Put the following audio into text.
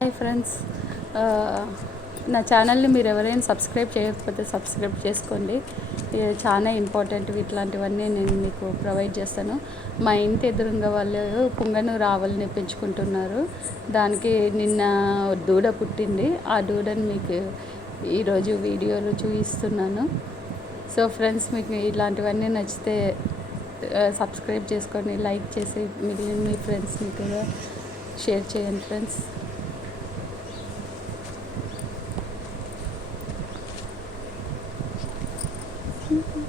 Hi friends. నా ఛానల్ని మీరు ఎవరైనా సబ్స్క్రైబ్ చేయకపోతే సబ్స్క్రైబ్ చేసుకోండి. చాలా ఇంపార్టెంట్ ఇట్లాంటివన్నీ నేను మీకు ప్రొవైడ్ చేస్తాను. మా ఇంటి ఎదురుగా వాళ్ళు పుంగను రావాలని పెంచుకుంటున్నారు. దానికి నిన్న దూడ పుట్టింది. ఆ దూడని మీకు ఈరోజు వీడియోలో చూపిస్తున్నాను. సో ఫ్రెండ్స్ మీకు ఇలాంటివన్నీ నచ్చితే సబ్స్క్రైబ్ చేసుకొని లైక్ చేసి మిగిలిన మీ ఫ్రెండ్స్ని కూడా షేర్ చేయండి ఫ్రెండ్స్. Mm-hmm.